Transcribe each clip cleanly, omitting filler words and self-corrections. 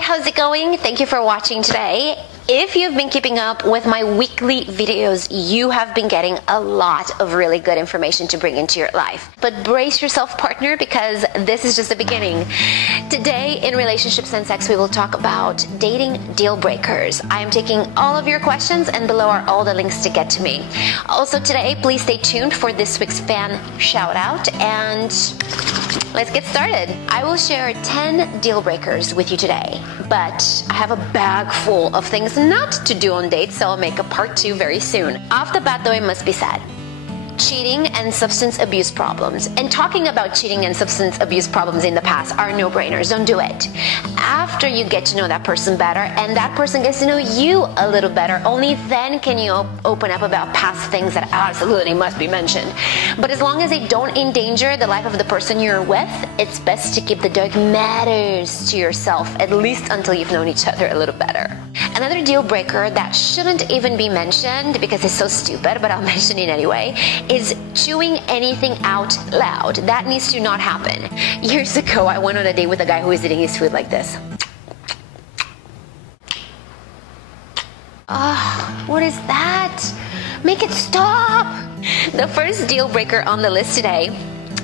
how's it going? Thank you for watching today. If you've been keeping up with my weekly videos, you have been getting a lot of really good information to bring into your life. But brace yourself, partner, because this is just the beginning. Today in Relationships and Sex, we will talk about dating deal breakers. I am taking all of your questions, and below are all the links to get to me. Also today, please stay tuned for this week's fan shout out, and let's get started. I will share 10 deal breakers with you today, but I have a bag full of things not to do on dates, so I'll make a part 2 very soon. Off the bat though, it must be said, cheating and substance abuse problems, and talking about cheating and substance abuse problems in the past, are no-brainers. Don't do it. After you get to know that person better and that person gets to know you a little better, only then can you open up about past things that absolutely must be mentioned. But as long as they don't endanger the life of the person you're with, it's best to keep the dark matters to yourself, at least until you've known each other a little better. Another deal breaker that shouldn't even be mentioned because it's so stupid, but I'll mention it anyway, is chewing anything out loud. That needs to not happen. Years ago, I went on a date with a guy who was eating his food like this. What is that? Make it stop! The first deal breaker on the list today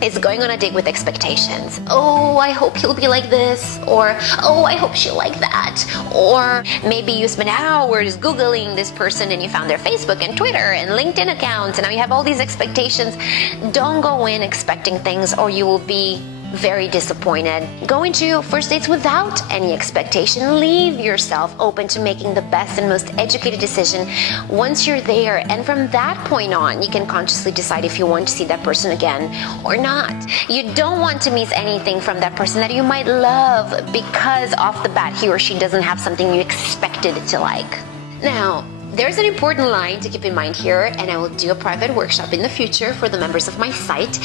is going on a date with expectations. Oh, I hope he'll be like this, or oh, I hope she'll like that. Or maybe you spent hours Googling this person and you found their Facebook and Twitter and LinkedIn accounts, and now you have all these expectations. Don't go in expecting things or you will be very disappointed. Go into first dates without any expectation. Leave yourself open to making the best and most educated decision once you're there, and from that point on, you can consciously decide if you want to see that person again or not. You don't want to miss anything from that person that you might love because off the bat he or she doesn't have something you expected to like. Now, there's an important line to keep in mind here, and I will do a private workshop in the future for the members of my site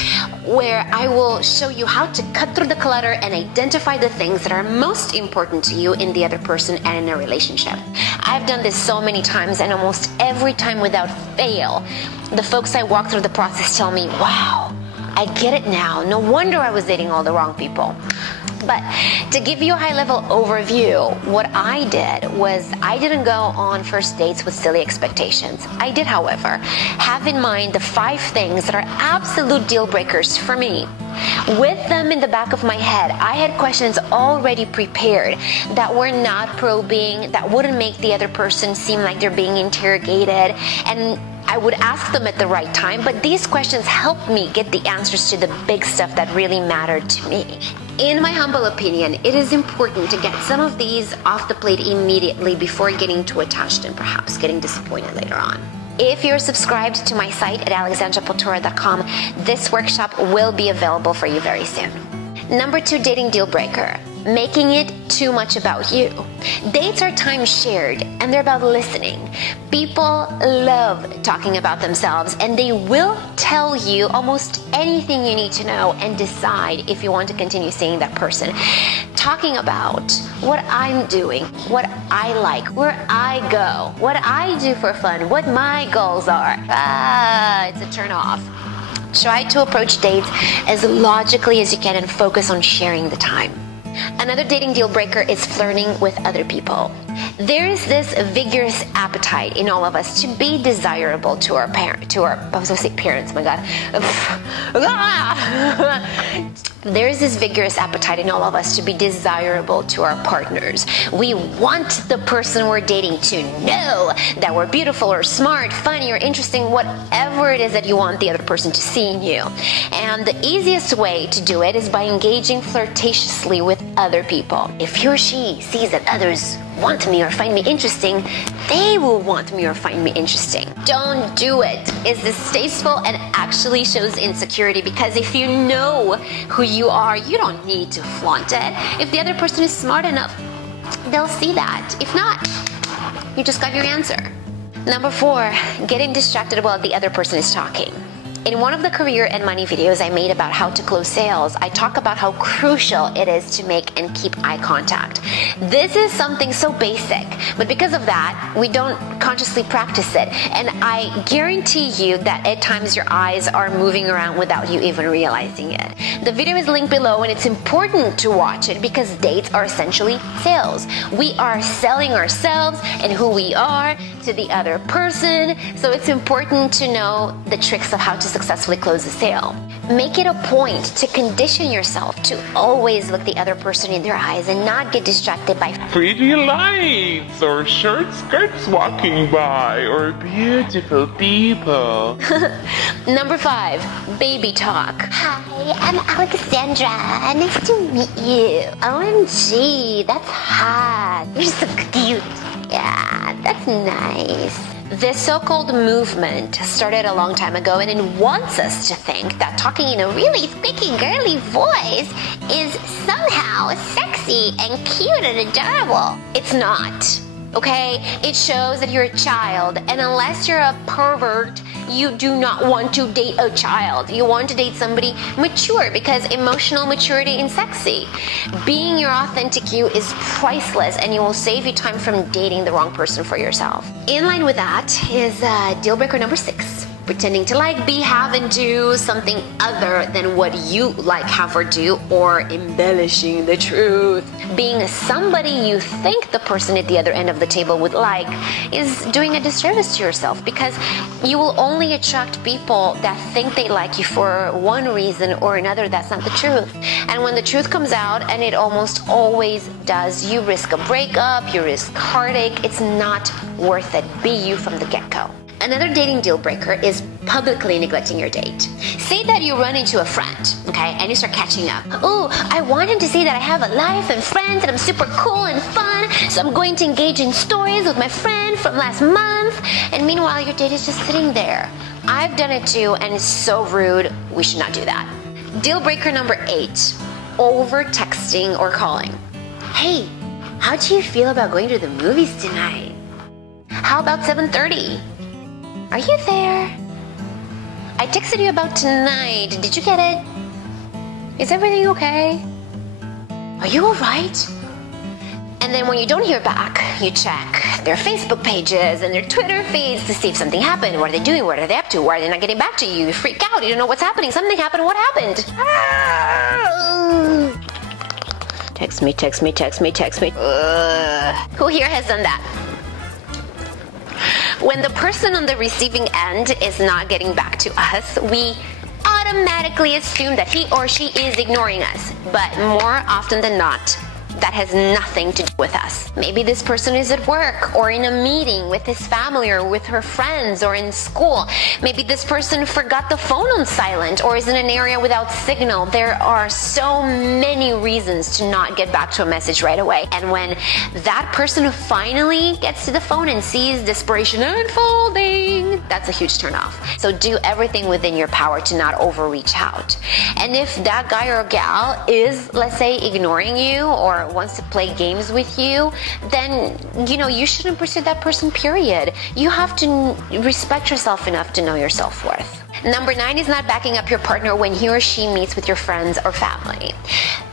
where I will show you how to cut through the clutter and identify the things that are most important to you in the other person and in a relationship. I've done this so many times, and almost every time without fail, the folks I walk through the process tell me, wow, I get it now. No wonder I was dating all the wrong people. But to give you a high-level overview, what I did was I didn't go on first dates with silly expectations. I did, however, have in mind the 5 things that are absolute deal breakers for me. With them in the back of my head, I had questions already prepared that were not probing, that wouldn't make the other person seem like they're being interrogated, and I would ask them at the right time, but these questions helped me get the answers to the big stuff that really mattered to me. In my humble opinion, it is important to get some of these off the plate immediately before getting too attached and perhaps getting disappointed later on. If you're subscribed to my site at alexandrapotora.com, this workshop will be available for you very soon. Number 2 dating deal breaker, making it too much about you. Dates are time shared, and they're about listening. People love talking about themselves, and they will tell you almost anything you need to know and decide if you want to continue seeing that person. Talking about what I'm doing, what I like, where I go, what I do for fun, what my goals are. It's a turn off. Try to approach dates as logically as you can and focus on sharing the time. Another dating deal breaker is flirting with other people. There is this vigorous appetite in all of us to be desirable to our parents, I was going to say parents, my God. There is this vigorous appetite in all of us to be desirable to our partners. We want the person we're dating to know that we're beautiful or smart, funny or interesting, whatever it is that you want the other person to see in you. And the easiest way to do it is by engaging flirtatiously with other people. If he or she sees that others want me or find me interesting, they will want me or find me interesting. Don't do it. It's distasteful and actually shows insecurity, because if you know who you are, you don't need to flaunt it. If the other person is smart enough, they'll see that. If not, you just got your answer. Number 4, getting distracted while the other person is talking. In one of the career and money videos I made about how to close sales, I talk about how crucial it is to make and keep eye contact. This is something so basic, but because of that, we don't consciously practice it. And I guarantee you that at times your eyes are moving around without you even realizing it. The video is linked below, and it's important to watch it because dates are essentially sales. We are selling ourselves and who we are to the other person, so it's important to know the tricks of how to successfully close a sale. Make it a point to condition yourself to always look the other person in their eyes and not get distracted by pretty lights or short skirts walking by or beautiful people. Number 5, baby talk. Hi, I'm Alexandra. Nice to meet you. OMG, that's hot. You're so cute. Yeah, that's nice. This so-called movement started a long time ago, and it wants us to think that talking in a really squeaky girly voice is somehow sexy and cute and adorable. It's not. Okay? It shows that you're a child, and unless you're a pervert, you do not want to date a child. You want to date somebody mature because emotional maturity is sexy. Being your authentic you is priceless, and it will save you time from dating the wrong person for yourself. In line with that is deal breaker number 6. Pretending to like, be, have, and do something other than what you like, have, or do, or embellishing the truth. Being somebody you think the person at the other end of the table would like is doing a disservice to yourself, because you will only attract people that think they like you for one reason or another that's not the truth. And when the truth comes out, and it almost always does, you risk a breakup, you risk heartache. It's not worth it. Be you from the get-go. Another dating deal breaker is publicly neglecting your date. Say that you run into a friend, okay, and you start catching up. Oh, I want him to see that I have a life and friends and I'm super cool and fun, so I'm going to engage in stories with my friend from last month. And meanwhile, your date is just sitting there. I've done it too, and it's so rude. We should not do that. Deal breaker number 8, over texting or calling. Hey, how do you feel about going to the movies tonight? How about 7:30? Are you there? I texted you about tonight. Did you get it? Is everything okay? Are you alright? And then when you don't hear back, you check their Facebook pages and their Twitter feeds to see if something happened. What are they doing? What are they up to? Why are they not getting back to you? You freak out. You don't know what's happening. Something happened. What happened? Text me, text me, text me, text me. Who here has done that? When the person on the receiving end is not getting back to us, we automatically assume that he or she is ignoring us. But more often than not, that has nothing to do with us. Maybe this person is at work or in a meeting with his family or with her friends or in school. Maybe this person forgot the phone on silent or is in an area without signal. There are so many reasons to not get back to a message right away. And when that person finally gets to the phone and sees desperation unfolding, that's a huge turnoff. So do everything within your power to not overreach out. And if that guy or gal is, let's say, ignoring you or wants to play games with you, then, you shouldn't pursue that person, period. You have to respect yourself enough to know your self-worth. Number 9 is not backing up your partner when he or she meets with your friends or family.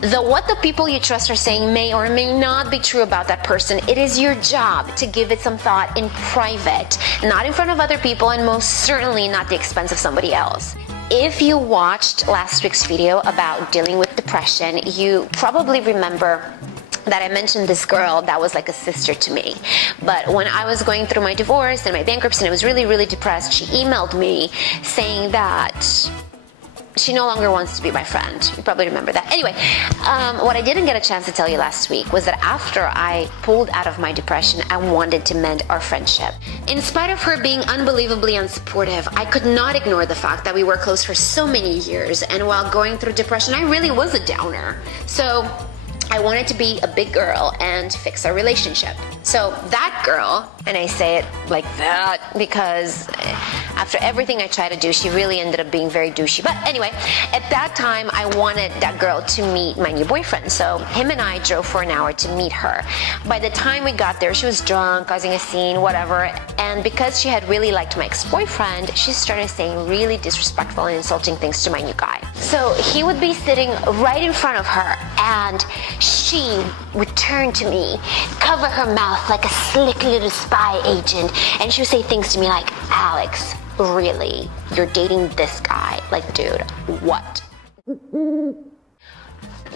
Though what the people you trust are saying may or may not be true about that person, it is your job to give it some thought in private, not in front of other people, and most certainly not at the expense of somebody else. If you watched last week's video about dealing with depression, you probably remember that I mentioned this girl that was like a sister to me. But when I was going through my divorce and my bankruptcy and I was really, really depressed, she emailed me saying that she no longer wants to be my friend. You probably remember that. Anyway, what I didn't get a chance to tell you last week was that after I pulled out of my depression, I wanted to mend our friendship. In spite of her being unbelievably unsupportive, I could not ignore the fact that we were close for so many years, and while going through depression, I really was a downer. So I wanted to be a big girl and fix our relationship. So that girl, and I say it like that because After everything I tried to do, she really ended up being very douchey. But anyway, at that time, I wanted that girl to meet my new boyfriend. So him and I drove for an hour to meet her. By the time we got there, she was drunk, causing a scene, whatever. And because she had really liked my ex-boyfriend, she started saying really disrespectful and insulting things to my new guy. So he would be sitting right in front of her, and she would turn to me, cover her mouth like a slick little spy agent, and she would say things to me like, Alex, really? You're dating this guy? Like, dude, what?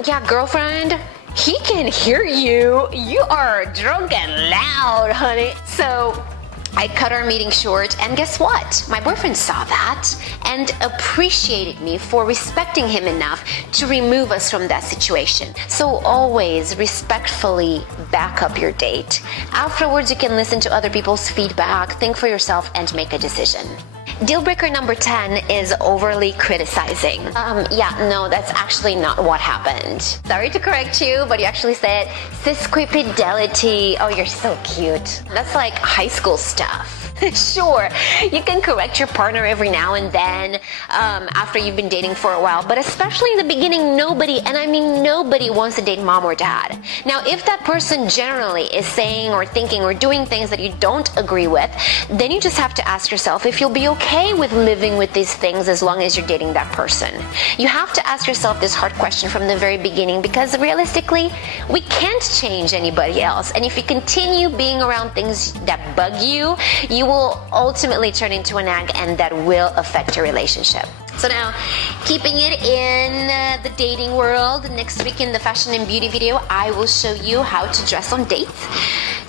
Yeah, girlfriend, he can hear you. You are drunk and loud, honey. So I cut our meeting short, and guess what? My boyfriend saw that and appreciated me for respecting him enough to remove us from that situation. So always respectfully back up your date. Afterwards, you can listen to other people's feedback, think for yourself, and make a decision. Deal breaker number 10 is overly criticizing. Yeah, no, that's actually not what happened. Sorry to correct you, but you actually said sesquipedelity. Oh, you're so cute. That's like high school stuff. Sure, you can correct your partner every now and then after you've been dating for a while, but especially in the beginning, nobody, and I mean nobody, wants to date mom or dad. Now, if that person generally is saying or thinking or doing things that you don't agree with, then you just have to ask yourself if you'll be okay with living with these things as long as you're dating that person. You have to ask yourself this hard question from the very beginning, because realistically, we can't change anybody else, and if you continue being around things that bug you, you will ultimately turn into a nag, and that will affect your relationship. So now, keeping it in the dating world, next week in the fashion and beauty video, I will show you how to dress on dates.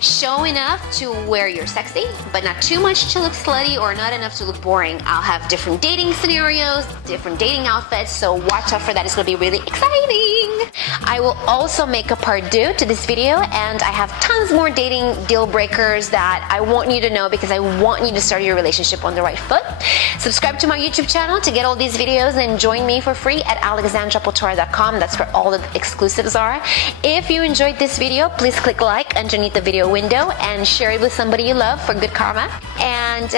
Show enough to wear you're sexy, but not too much to look slutty or not enough to look boring. I'll have different dating scenarios, different dating outfits, so watch out for that. It's going to be really exciting. I will also make a part 2 to this video, and I have tons more dating deal breakers that I want you to know, because I want you to start your relationship on the right foot. Subscribe to my YouTube channel to get all these videos, and join me for free at alexandrapoltora.com. That's where all the exclusives are. If you enjoyed this video, please click like underneath the video window and share it with somebody you love for good karma. And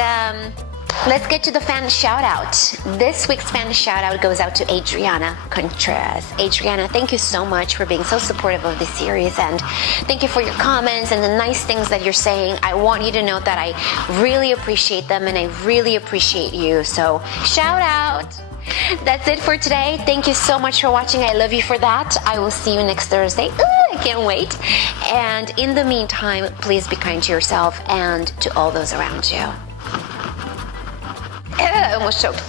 let's get to the fan shout out. This week's fan shout out goes out to Adriana Contreras. Adriana, thank you so much for being so supportive of this series, and thank you for your comments and the nice things that you're saying. I want you to know that I really appreciate them, and I really appreciate you. So shout out. That's it for today. Thank you so much for watching. I love you for that. I will see you next Thursday. Ooh, I can't wait. And in the meantime, please be kind to yourself and to all those around you. I almost choked.